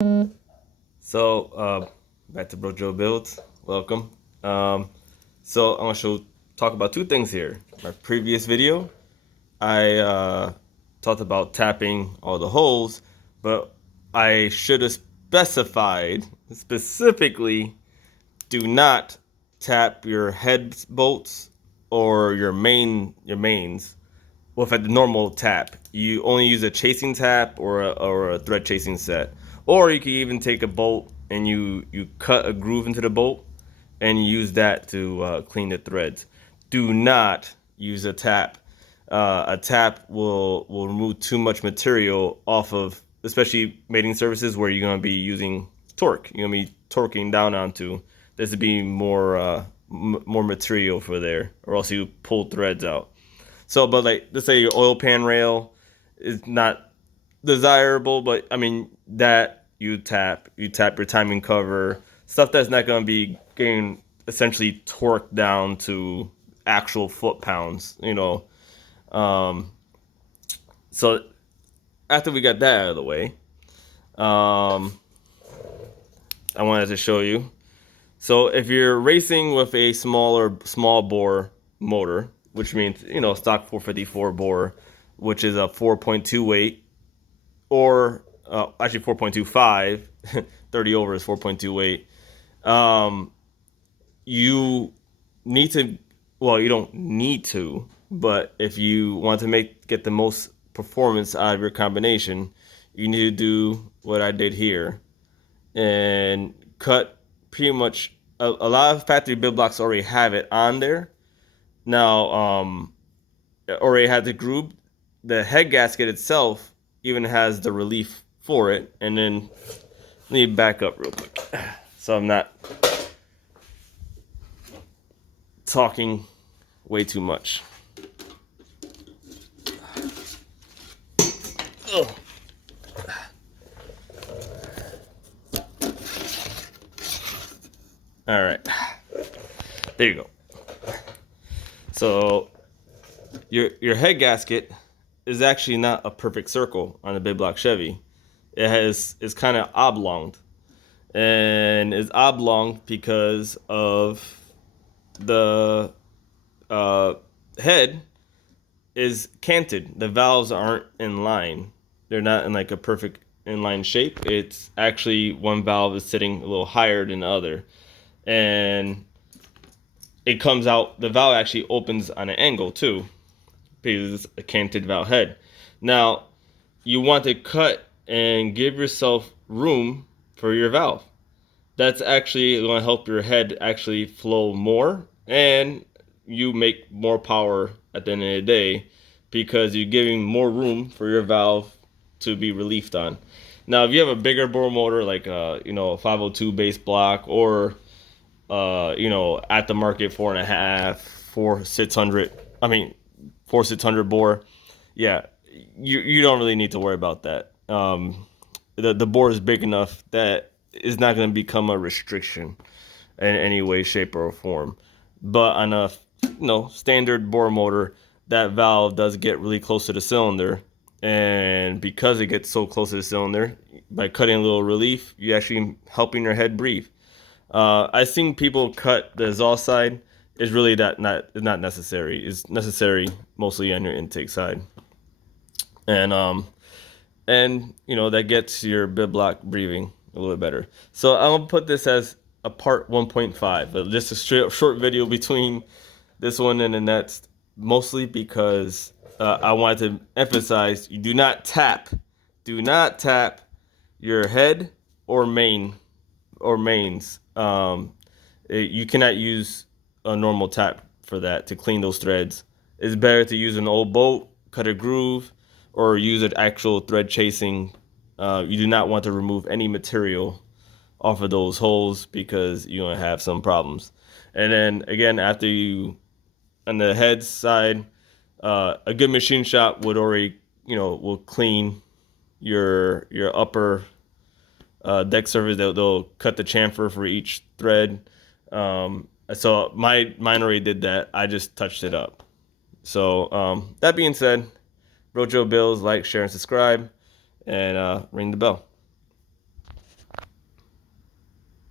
So, back to Brojo Builds. Welcome. So I'm gonna talk about two things here. My previous video, I talked about tapping all the holes, but I should have specified specifically: do not tap your head bolts or your mains with a normal tap. You only use a chasing tap or a thread chasing set. Or you can even take a bolt and you cut a groove into the bolt and use that to clean the threads. Do not use a tap. A tap will remove too much material off of, especially mating surfaces where you're going to be using torque. You're going to be torquing down onto. There's to be more material for there, or else you pull threads out. So, but like, let's say your oil pan rail is not desirable, but I mean that you tap your timing cover, stuff that's not going to be getting essentially torqued down to actual foot pounds. Um, so after we got that out of the way, um, I wanted to show you. So if you're racing with a small bore motor, which means stock 454 bore, which is a 4.2 weight, or actually 4.25, 30 over is 4.2 weight. You need to, well, you don't need to, but if you want to get the most performance out of your combination, you need to do what I did here and cut pretty much a lot of factory build blocks already have it on there. Now, already had the groove. The head gasket itself even has the relief for it. And then let me back up real quick so I'm not talking way too much. Ugh. All right, there you go. So your head gasket is actually not a perfect circle on a big block Chevy. It's kind of oblonged, and is oblong because of the head is canted. The valves aren't in line. They're not in like a perfect inline shape. It's actually one valve is sitting a little higher than the other, and it comes out. The valve actually opens on an angle too, because it's a canted valve head. Now, you want to cut and give yourself room for your valve. That's actually going to help your head actually flow more, and you make more power at the end of the day because you're giving more room for your valve to be relieved on. Now, if you have a bigger bore motor like a 502 base block, or at the market 4.5, 4600, I mean 4600 bore, yeah, you don't really need to worry about that. The bore is big enough that it's not going to become a restriction in any way, shape, or form. But on a standard bore motor, that valve does get really close to the cylinder, and because it gets so close to the cylinder, by cutting a little relief, you actually helping your head breathe. I've seen people cut the exhaust side. It's really not necessary. It's necessary mostly on your intake side, and that gets your bib block breathing a little bit better. So I'm gonna put this as a part 1.5, but just a short video between this one and the next, mostly because I wanted to emphasize you do not tap your head or mains. You cannot use a normal tap for that to clean those threads. It's better to use an old bolt, cut a groove, or use an actual thread chasing. You do not want to remove any material off of those holes because you're going to have some problems. And then again, after you, on the head side, a good machine shop would already, will clean your upper deck surface. They'll cut the chamfer for each thread. So mine already did that. I just touched it up. So that being said, Brojo Bills, like, share, and subscribe, and ring the bell.